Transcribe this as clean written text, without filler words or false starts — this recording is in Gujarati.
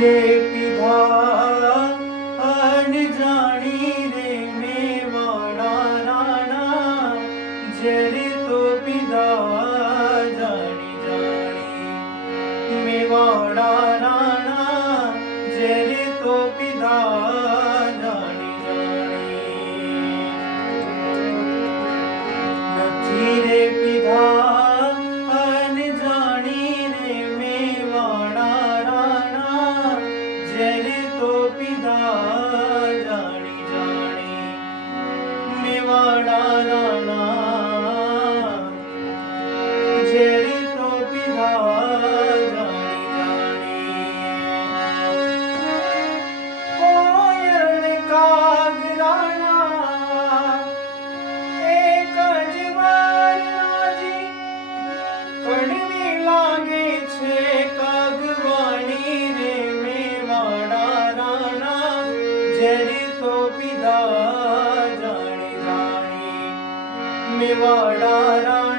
રે પીધા અનજાણી રે મેવાડા રાણા ઝેર તો પીધા જાણી જાણી મેવાડા રાણા ઝેર તો પીધા જાણી જાણી નથી રે પીધા અનજાણી રે મેવાડા ઝેર તો પીધા જાણી જાણી મેવાડા રાણા ઝેર તો પીધા જાણી જાણી કોયલ ને કાગરાના એક જ વારનાજી કડવી લાગે છે કાગવાણી રે મેવાડા રાણા ઝેર તો પીધા જાણી જાણી મેવાડા રાણા